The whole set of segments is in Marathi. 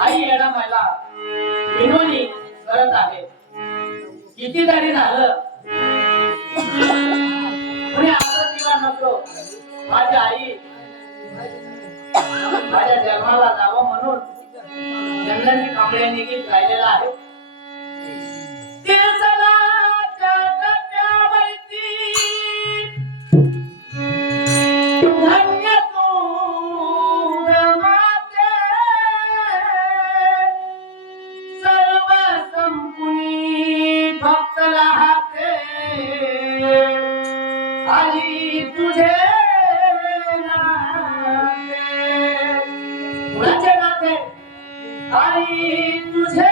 आई येडा मला विनोदी करत आहे. किती तरी झालं. कुणी आदर दिला नको माझी आई माझ्या जन्माला जावं म्हणून जंगलांनी कांबळ्यांनी गीत गायलेलं आहे. तेच तुझे नाते. नाते. आई तुझे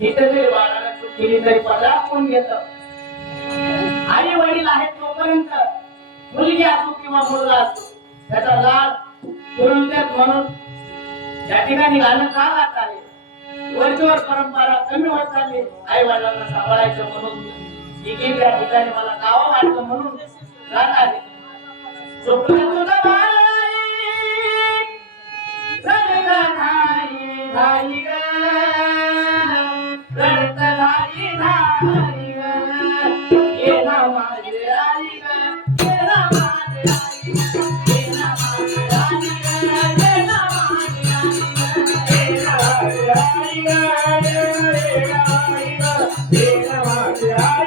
इथे बाळाला चूक केली तरी पदरात कोण घेत? आई वडील आहेत तोपर्यंत. मुलगी असो किंवा मुलगा असो त्याचा लाभ करून देत म्हणून. या ठिकाणी गाणं का गात आले? वरचीवर परंपरा कमी होत चालली आई वडिलांना सांभाळायचं म्हणून. ही गीत या ठिकाणी मला गावं वाटलं म्हणून गात आले चुकलं तुझं बाळाई, ग,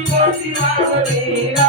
போற்றி வாழ்வதேரா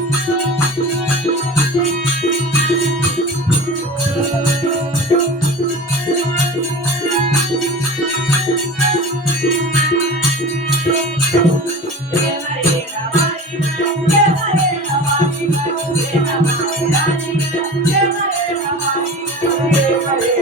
Thank you.